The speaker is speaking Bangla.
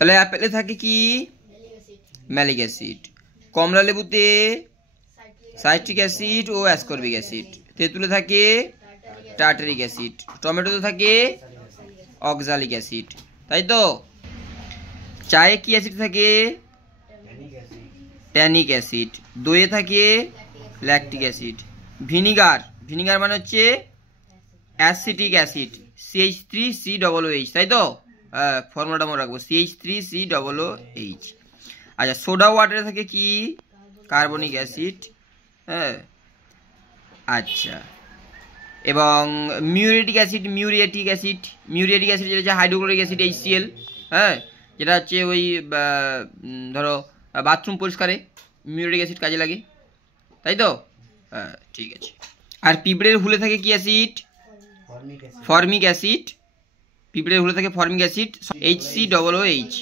তাহলে অ্যাপেলে থাকে কি ম্যালিক অ্যাসিড, কমলা লেবুতে সাইট্রিক অ্যাসিড ও অ্যাসকর্বিক অ্যাসিড, তেঁতুলে থাকে টার্টারিক অ্যাসিড, টমেটোতে থাকে অক্সালিক অ্যাসিড, তাই তো। চায়ে কি অ্যাসিড থাকে ট্যানিক অ্যাসিড, দইয়ে থাকে ল্যাকটিক অ্যাসিড, ভিনিগার মানে হচ্ছে অ্যাসিটিক অ্যাসিড CH3COOH, তাই তো। ফর্মুলাটা মনে রাখবো CH3COOH। আচ্ছা, সোডা ওয়াটারে থাকে কি কার্বনিক অ্যাসিড, হ্যাঁ। আচ্ছা, এবং মিউরিয়েটিক অ্যাসিড যেটা হচ্ছে হাইড্রোক্লোরিক অ্যাসিড HCl, হ্যাঁ, যেটা হচ্ছে ওই ধরো বাথরুম পরিষ্কারে মিউরিয়েটিক অ্যাসিড কাজে লাগে, তাই তো। হ্যাঁ, ঠিক আছে। আর পিঁপড়ের হুলে থাকে কি অ্যাসিড ফর্মিক অ্যাসিড, পিঁপড়ের হুলে থাকে ফর্মিক অ্যাসিড HCOOH।